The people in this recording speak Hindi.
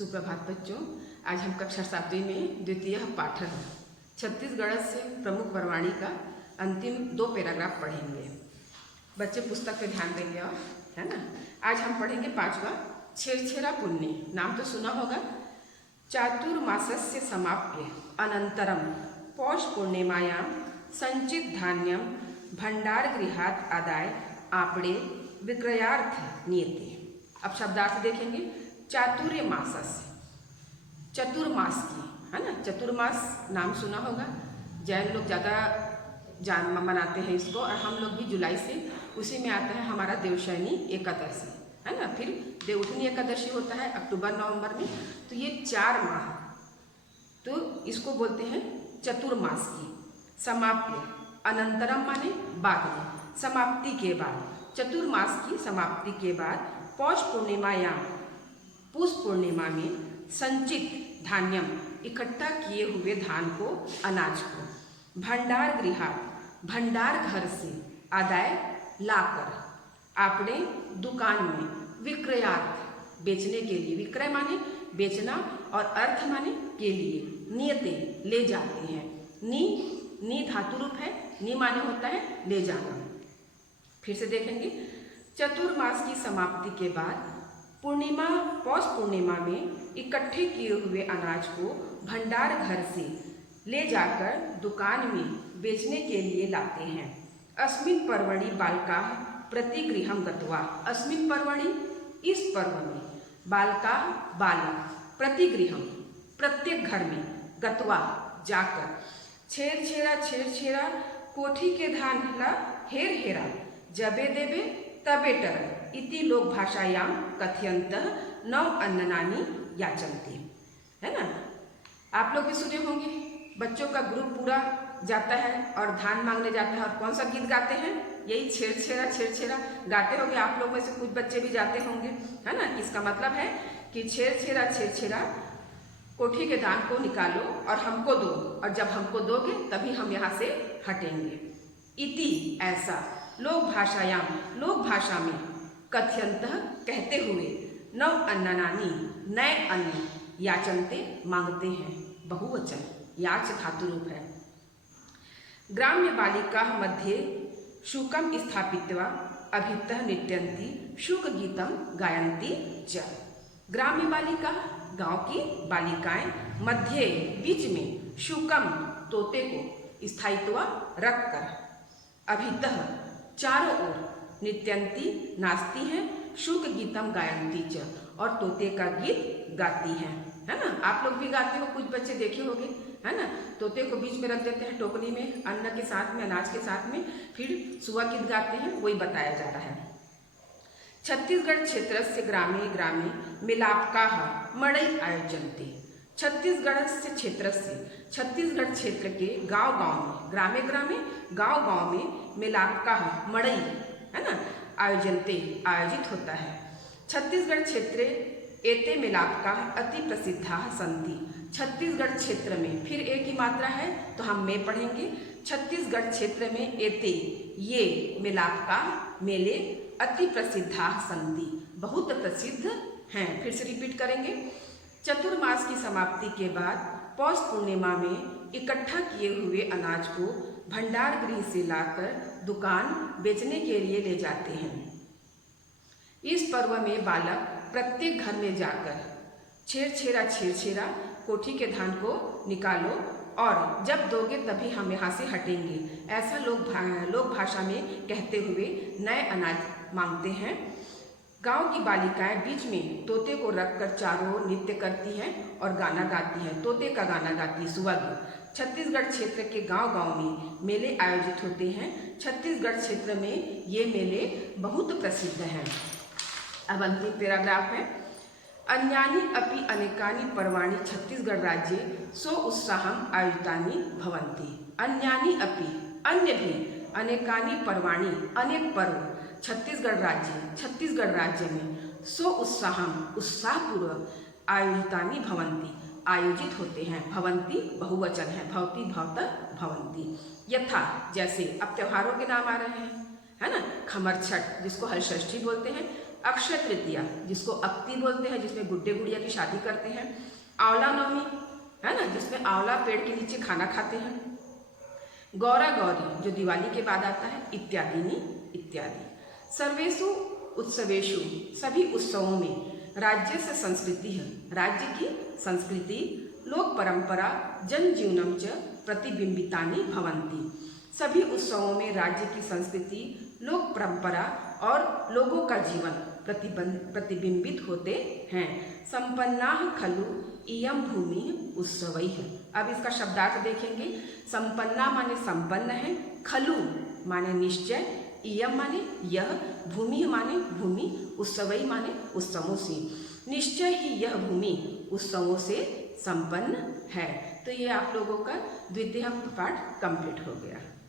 सुप्रभात बच्चों। आज हम कक्षा 7वीं में द्वितीय पाठ छत्तीसगढ़ से प्रमुख परवाणी का अंतिम 2 पैराग्राफ पढ़ेंगे। बच्चे पुस्तक पे ध्यान देंगे और है ना। आज हम पढ़ेंगे 5वां छेरछेरा पुण्य। नाम तो सुना होगा। चातुर्मासस्य समाप्य अनंतरम पौष पूर्णिमायां संचित धान्यम भंडार गृहात आदाय आपड़े विक्रयार्थ नियते। अब शब्दार्थ देखेंगे। चातुर्य मासस्य, चतुर्मास की, है ना। चतुर्मास नाम सुना होगा। जैन लोग ज़्यादा मनाते हैं इसको, और हम लोग भी जुलाई से उसी में आता है हमारा देवशयनी एकादशी, है ना। फिर देवउठनी एकादशी होता है अक्टूबर नवंबर में। तो ये 4 माह तो इसको बोलते हैं चतुर्मास की। समाप्य अनंतरम माने बाद में, समाप्ति के बाद। चतुर्मास की समाप्ति के बाद पौष पूर्णिमा या पूष पूर्णिमा में संचित धान्यम इकट्ठा किए हुए धान को, अनाज को, भंडार गृहात भंडार घर से आदाय लाकर आपने दुकान में विक्रयार्थ बेचने के लिए, विक्रय माने बेचना और अर्थ माने के लिए, नियते ले जाते हैं। नी धातु रूप है। नी माने होता है ले जाना। फिर से देखेंगे। चतुर्मास की समाप्ति के बाद पूर्णिमा पौष पूर्णिमा में इकट्ठे किए हुए अनाज को भंडार घर से ले जाकर दुकान में बेचने के लिए लाते हैं। अस्मिन् पर्वणि बालकाः प्रतिगृहं गत्वा। अस्मिन् पर्वणि इस पर्व में बालकाः बालक प्रतिगृहं प्रत्येक घर में गत्वा जाकर छेरछेरा कोठी के धान ला हेर हेरा जबे देवे तबे टर इति लोक भाषायां कथयन्तः नव अन्ननानि याचन्ते, है ना। आप लोग भी सुने होंगे। बच्चों का ग्रुप पूरा जाता है और धान मांगने जाता है, और कौन सा गीत गाते हैं? यही छेरछेरा गाते होंगे। आप लोग में से कुछ बच्चे भी जाते होंगे, है ना। इसका मतलब है कि छेरछेरा कोठी के धान को निकालो और हमको दो, और जब हमको दोगे तभी हम यहाँ से हटेंगे। इति ऐसा, लोक भाषायाम लोक भाषा में, कथयन्तः कहते हुए, नव अन्ननानि नए अन्न, याचन्ते मांगते हैं। बहुवचन, याच धातु रूप है। ग्राम्य बालिका मध्ये शुकम स्थापित्वा अभितः नृत्यन्ति शुक गीतम गायन्ति च। ग्राम्य बालिका गांव की बालिकाएं मध्य बीच में शुकम तोते को स्थायित्व रखकर अभितः चारों ओर नृत्यन्ति नाचती हैं, शुक गीतम गायन्ति च और तोते का गीत गाती हैं, है ना। आप लोग भी गाते हो, कुछ बच्चे देखे होंगे, है ना। तोते को बीच में रख देते हैं टोकरी में, अन्न के साथ में, अनाज के साथ में, फिर सुआ गीत गाते हैं। वही बताया जा रहा है। छत्तीसगढ़ क्षेत्र से ग्रामे मिलापकाः मड़ई आयोजन्ते। छत्तीसगढ़ से क्षेत्र से, छत्तीसगढ़ क्षेत्र के गांव-गांव में, ग्रामे गांव-गांव में मिलापकाः मड़ई, है ना, आयोजन्ते आयोजित होता है। छत्तीसगढ़ क्षेत्र एते मिलापकाः अति प्रसिद्धाः सन्ति। छत्तीसगढ़ क्षेत्र में, फिर एक ही मात्रा है तो हम में पढ़ेंगे। छत्तीसगढ़ क्षेत्र में एते ये मिलापकाः मेले अति प्रसिद्धाः सन्ति बहुत प्रसिद्ध हैं। फिर से रिपीट करेंगे। चतुर्मास की समाप्ति के बाद पौष पूर्णिमा में इकट्ठा किए हुए अनाज को भंडार गृह से लाकर दुकान बेचने के लिए ले जाते हैं। इस पर्व में बालक प्रत्येक घर में जाकर छेरछेरा कोठी के धान को निकालो और जब दोगे तभी हम यहाँ से हटेंगे, ऐसा लोक भाषा में कहते हुए नए अनाज मांगते हैं। गांव की बालिकाएं बीच में तोते को रखकर चारों ओर नृत्य करती हैं और गाना गाती हैं। तोते का गाना गाती है सुआ गीत। छत्तीसगढ़ क्षेत्र के गांव-गांव में मेले आयोजित होते हैं। छत्तीसगढ़ क्षेत्र में ये मेले बहुत प्रसिद्ध हैं। अब अंतिम पैराग्राफ है। अन्यानि अपि अनेकानि पर्वाणि छत्तीसगढ़ राज्ये सो उत्साहम आयोजितानि भवन्ति। अन्यानि अपि, अन्य भी, अनेकानि पर्वाणि, अनेक पर्व, छत्तीसगढ़ राज्य में सो उत्साहम उत्साहपूर्वक आयोजितानि भवन्ति आयोजित होते हैं। भवन्ति बहुवचन है। भवति भवतः भवन्ति। यथा जैसे, अब त्योहारों के नाम आ रहे हैं, है ना। खमर छठ जिसको हलषष्ठी बोलते हैं, अक्षय तृतीया जिसको अक्ति बोलते हैं, जिसमें गुड्डे गुड़िया की शादी करते हैं, आंवला नवमी है ना, जिसमें आंवला पेड़ के नीचे खाना खाते हैं, गौरा गौरी जो दिवाली के बाद आता है, इत्यादि। सर्वेषु उत्सवेषु सभी उत्सवों में राज्य से संस्कृति है, राज्य की संस्कृति, लोक परंपरा, जनजीवनम च प्रतिबिंबितानि भवन्ति। सभी उत्सवों में राज्य की संस्कृति, लोक परंपरा और लोगों का जीवन प्रतिबिंबित होते हैं। संपन्नाः खलु इयं भूमि उत्सवैः। अब इसका शब्दार्थ देखेंगे। संपन्ना माने संपन्न है, खलु माने निश्चय, इयं माने यह, भूमि माने भूमि, उत्सवै माने उत्सवों से। निश्चय ही यह भूमि उत्सवों से संपन्न है। तो ये आप लोगों का द्वितीय पाठ कंप्लीट हो गया।